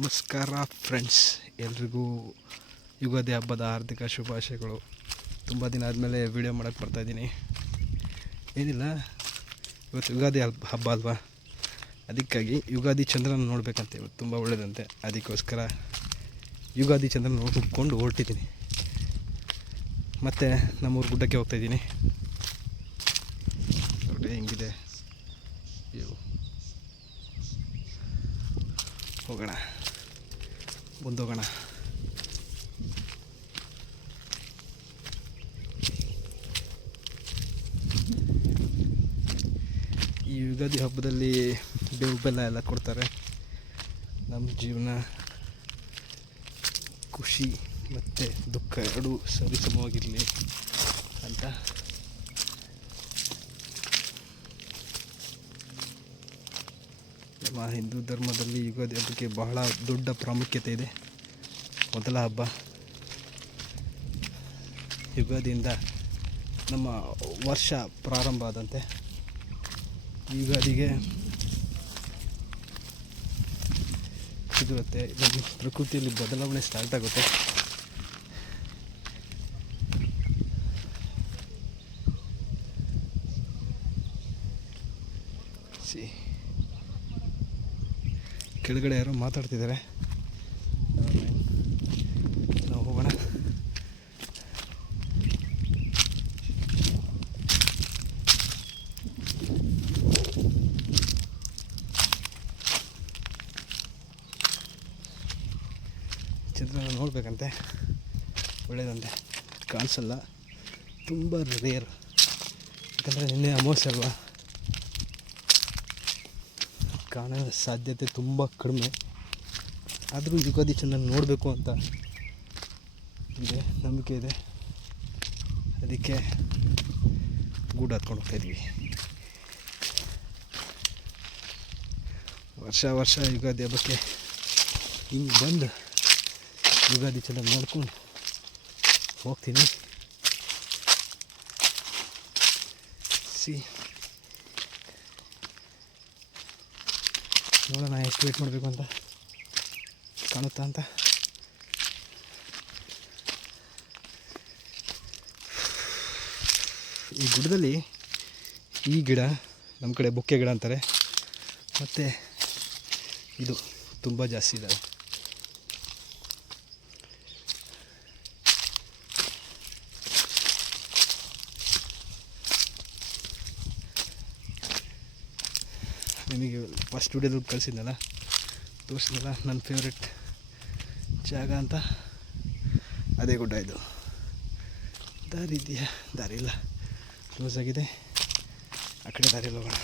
ನಮಸ್ಕಾರ ಫ್ರೆಂಡ್ಸ್, ಎಲ್ರಿಗೂ ಯುಗಾದಿ ಹಬ್ಬದ ಹಾರ್ದಿಕ ಶುಭಾಶಯಗಳು. ತುಂಬ ದಿನ ಆದಮೇಲೆ ವೀಡಿಯೋ ಮಾಡೋಕ್ಕೆ ಬರ್ತಾಯಿದ್ದೀನಿ. ಏನಿಲ್ಲ, ಇವತ್ತು ಯುಗಾದಿ ಹಬ್ಬ ಅಲ್ವಾ, ಅದಕ್ಕಾಗಿ ಯುಗಾದಿ ಚಂದ್ರನ ನೋಡಬೇಕಂತೆ. ಇವತ್ತು ತುಂಬ ಒಳ್ಳೆಯದಂತೆ, ಅದಕ್ಕೋಸ್ಕರ ಯುಗಾದಿ ಚಂದ್ರನ ನೋಡಿಕೊಂಡು ಹೊರಟಿದ್ದೀನಿ. ಮತ್ತು ನಮ್ಮೂರು ಗುಡ್ಡಕ್ಕೆ ಹೋಗ್ತಾಯಿದ್ದೀನಿ. ನೋಡಿ ಹೆಂಗಿದೆ, ಹೋಗೋಣ, ಮುಂದೋಗೋಣ. ಈ ಯುಗಾದಿ ಹಬ್ಬದಲ್ಲಿ ಬೇವು ಬೆಲ್ಲ ಎಲ್ಲ ಕೊಡ್ತಾರೆ. ನಮ್ಮ ಜೀವನ ಖುಷಿ ಮತ್ತು ದುಃಖ ಎರಡೂ ಸರಿಸಮವಾಗಿರಲಿ ಅಂತ ನಮ್ಮ ಹಿಂದೂ ಧರ್ಮದಲ್ಲಿ ಯುಗಾದಿ ಹಬ್ಬಕ್ಕೆ ಬಹಳ ದೊಡ್ಡ ಪ್ರಾಮುಖ್ಯತೆ ಇದೆ. ಮೊದಲ ಹಬ್ಬ ಯುಗಾದಿಯಿಂದ ನಮ್ಮ ವರ್ಷ ಪ್ರಾರಂಭ ಆದಂತೆ. ಯುಗಾದಿಗೆ ಸಿಗುತ್ತೆ, ನಮ್ಮ ಪ್ರಕೃತಿಯಲ್ಲಿ ಬದಲಾವಣೆ ಸ್ಟಾರ್ಟ್ ಆಗುತ್ತೆ. ಕೆಳಗಡೆ ಯಾರೋ ಮಾತಾಡ್ತಿದ್ದಾರೆ, ನಾವು ಹೋಗೋಣ. ಚಂದ್ರನ ನೋಡ್ಬೇಕಂತೆ, ಒಳ್ಳೆಯದಂತೆ. ಕಾಣಿಸಲ್ಲ, ತುಂಬ ರೇರ್, ಯಾಕಂದರೆ ನಿನ್ನೆ ಅಮಾವಾಸ್ಯೆ ಅಲ್ವಾ, ಕಾಣೋ ಸಾಧ್ಯತೆ ತುಂಬ ಕಡಿಮೆ. ಆದರೂ ಯುಗಾದಿ ಚಂದ್ರನ ನೋಡಬೇಕು ಅಂತ ಇದೆ, ನಂಬಿಕೆ ಇದೆ. ಅದಕ್ಕೆ ಗೂಡು ಹತ್ಕೊಂಡು ಹೋಗ್ತಾಯಿದ್ವಿ. ವರ್ಷ ಯುಗಾದಿ ಹಬ್ಬಕ್ಕೆ ಹಿಂಗೆ ಬಂದು ಯುಗಾದಿ ಚಂದ್ರನ ನೋಡ್ಕೊಂಡು ಹೋಗ್ತೀನಿ. ನೋಡೋಣ ಎಷ್ಟು ವೇಟ್ ಮಾಡಬೇಕು ಅಂತ, ಕಾಣುತ್ತಾ ಅಂತ. ಈ ಗುಡ್ಡದಲ್ಲಿ ಈ ಗಿಡ, ನಮ್ಮ ಕಡೆ ಬೊಕ್ಕೆ ಗಿಡ ಅಂತಾರೆ, ಮತ್ತು ಇದು ತುಂಬ ಜಾಸ್ತಿ ಇದ್ದಾವೆ. ನಿಮಗೆ ಫಸ್ಟ್ ವಿಡಿಯೋದಲ್ಲಿ ಕಳಿಸಿದ್ನಲ್ಲ, ತೋರಿಸಿದ್ನಲ್ಲ ನನ್ನ ಫೇವ್ರೆಟ್ ಜಾಗ ಅಂತ, ಅದೇ ಗುಡ್ಡ ಇದು. ದಾರಿ ಇದೆಯಾ? ದಾರಿ ಇಲ್ಲ, ಕ್ಲೋಸ್ ಆಗಿದೆ. ಆ ಕಡೆ ದಾರಿಯಲ್ಲಿ ಹೋಗೋಣ.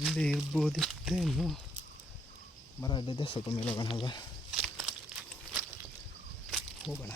ಇಲ್ಲೇ ಇರ್ಬೋದಿತ್ತೇನು, ಮರ ಅಲ್ಲಿದೆ, ಸ್ವಲ್ಪ ಮೇಲೆ ಹೋಗೋಣ ಅಲ್ವಾ, ಹೋಗೋಣ.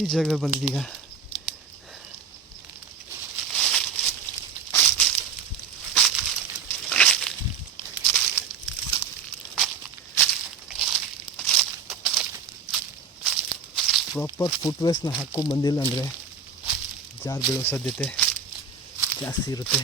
ಈ ಜಾಗ ಬಂದಿದ್ದೀಗ. ಪ್ರಾಪರ್ ಫುಟ್ವೇರ್ಸ್ನ ಹಾಕ್ಕೊಂಡು ಬಂದಿಲ್ಲ ಅಂದರೆ ಜಾರ್ ಬೀಳೋ ಸಾಧ್ಯತೆ ಜಾಸ್ತಿ ಇರುತ್ತೆ.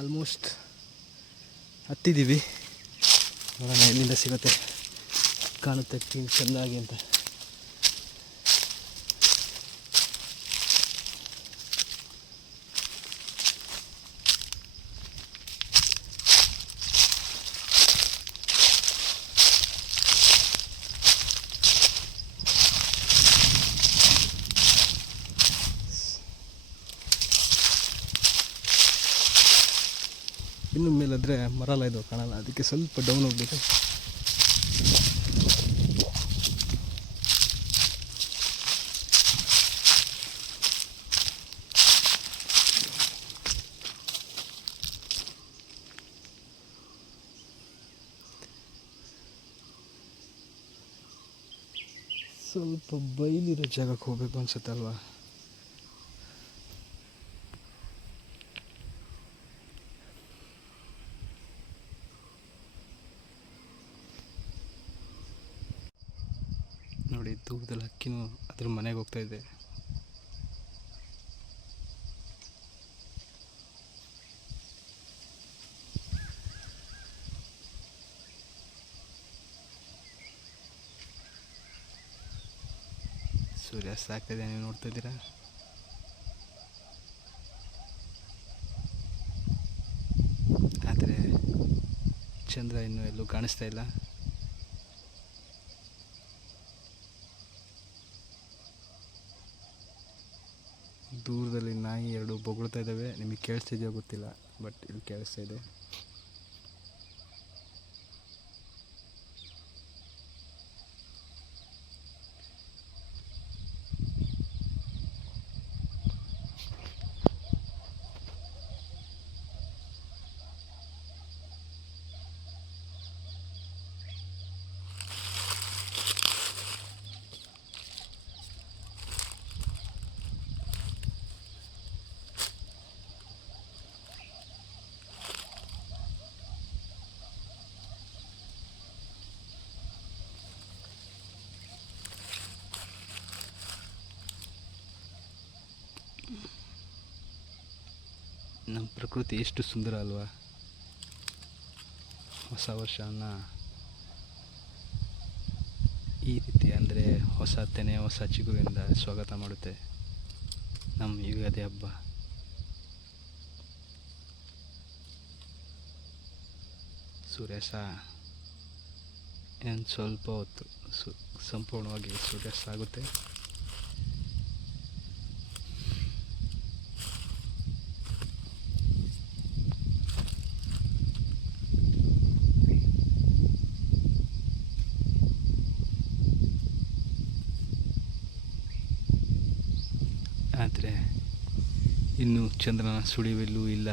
ಆಲ್ಮೋಸ್ಟ್ ಹತ್ತಿದ್ದೀವಿ, ನೋಡೋಣ ಎಲ್ಲಿಂದ ಸಿಗುತ್ತೆ, ಕಾಣುತ್ತೆ ಚೆಂದಾಗಿ ಅಂತ. ಇನ್ನೂ ಮೇಲಾದರೆ ಮರ ಎಲ್ಲ ಇದು ಕಾಣಲ್ಲ, ಅದಕ್ಕೆ ಸ್ವಲ್ಪ ಡೌನ್ ಹೋಗ್ಬೇಕು. ಸ್ವಲ್ಪ ಬೈಲಿರೋ ಜಾಗಕ್ಕೆ ಹೋಗ್ಬೇಕು ಅನ್ಸುತ್ತೆ ಅಲ್ವಾ. ನೋಡಿ ದೂರದಲ್ಲಿ ಹಕ್ಕಿನೂ ಅದ್ರ ಮನೆಗೆ ಹೋಗ್ತಾ ಇದೆ. ಸೂರ್ಯಾಸ್ತ ಆಗ್ತಾಯಿದೆ, ನೀವು ನೋಡ್ತಾ ಇದ್ದೀರಾ. ಆದರೆ ಚಂದ್ರ ಇನ್ನೂ ಎಲ್ಲೂ ಕಾಣಿಸ್ತಾ ಇಲ್ಲ. ದೂರದಲ್ಲಿ ನಾಯಿ ಎರಡು ಬೊಗಳ್ತಾ ಇದ್ದಾವೆ, ನಿಮಗೆ ಕೇಳಿಸ್ತಿದೆಯೋ ಗೊತ್ತಿಲ್ಲ, ಬಟ್ ಇಲ್ಲಿ ಕೇಳಿಸ್ತಾ ಇದೆ. ನಮ್ಮ ಪ್ರಕೃತಿ ಎಷ್ಟು ಸುಂದರ ಅಲ್ವಾ. ಹೊಸ ವರ್ಷನ ಈ ರೀತಿ ಅಂದರೆ ಹೊಸ ತೆನೆ ಹೊಸ ಚಿಗುರಿಂದ ಸ್ವಾಗತ ಮಾಡುತ್ತೆ ನಮ್ಮ ಯುಗಾದಿ ಹಬ್ಬ. ಸೂರ್ಯಾಸ್ತ ಏನು ಸ್ವಲ್ಪ ಹೊತ್ತು ಸಂಪೂರ್ಣವಾಗಿ ಸೂರ್ಯಾಸ್ತ ಆಗುತ್ತೆ. ಆದರೆ ಇನ್ನೂ ಚಂದ್ರನ ಸುಳಿವೆಲ್ಲೂ ಇಲ್ಲ.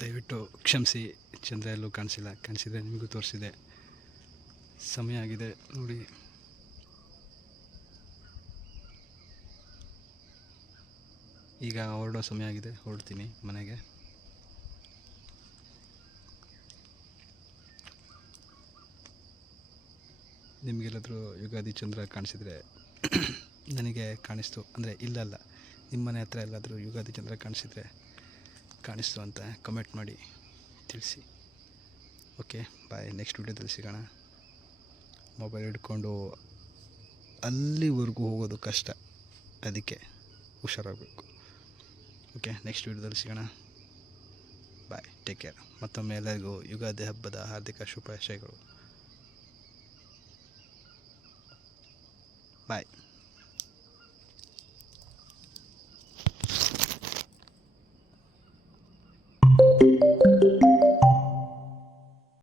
ದಯವಿಟ್ಟು ಕ್ಷಮಿಸಿ, ಚಂದ್ರ ಎಲ್ಲೂ ಕಾಣಿಸಿಲ್ಲ. ಕಾಣಿಸಿದರೆ ನಿಮಗೂ ತೋರಿಸಿದೆ. ಸಮಯ ಆಗಿದೆ ನೋಡಿ. ಈಗ ಹೊರಡೋ ಸಮಯ ಆಗಿದೆ, ಹೊರಡ್ತೀನಿ ಮನೆಗೆ. ನಿಮಗೆಲ್ಲಾದರೂ ಯುಗಾದಿ ಚಂದ್ರ ಕಾಣಿಸಿದರೆ ನನಗೆ ಕಾಣಿಸ್ತು ಅಂದರೆ ಇಲ್ಲಲ್ಲ, ನಿಮ್ಮ ಮನೆ ಹತ್ರ ಎಲ್ಲಾದರೂ ಯುಗಾದಿ ಚಂದ್ರ ಕಾಣಿಸ್ತು ಅಂತ ಕಮೆಂಟ್ ಮಾಡಿ ತಿಳಿಸಿ. ಓಕೆ ಬಾಯ್, ನೆಕ್ಸ್ಟ್ ವೀಡಿಯೋದಲ್ಲಿ ಸಿಗೋಣ. ಮೊಬೈಲ್ ಹಿಡ್ಕೊಂಡು ಅಲ್ಲಿವರೆಗೂ ಹೋಗೋದು ಕಷ್ಟ, ಅದಕ್ಕೆ ಹುಷಾರಾಗಬೇಕು. ಓಕೆ, ನೆಕ್ಸ್ಟ್ ವೀಡಿಯೋದಲ್ಲಿ ಸಿಗೋಣ. ಬಾಯ್, ಟೇಕ್ ಕೇರ್. ಮತ್ತೊಮ್ಮೆ ಎಲ್ಲರಿಗೂ ಯುಗಾದಿ ಹಬ್ಬದ ಹಾರ್ದಿಕ ಶುಭಾಶಯಗಳು. ಬಾಯ್.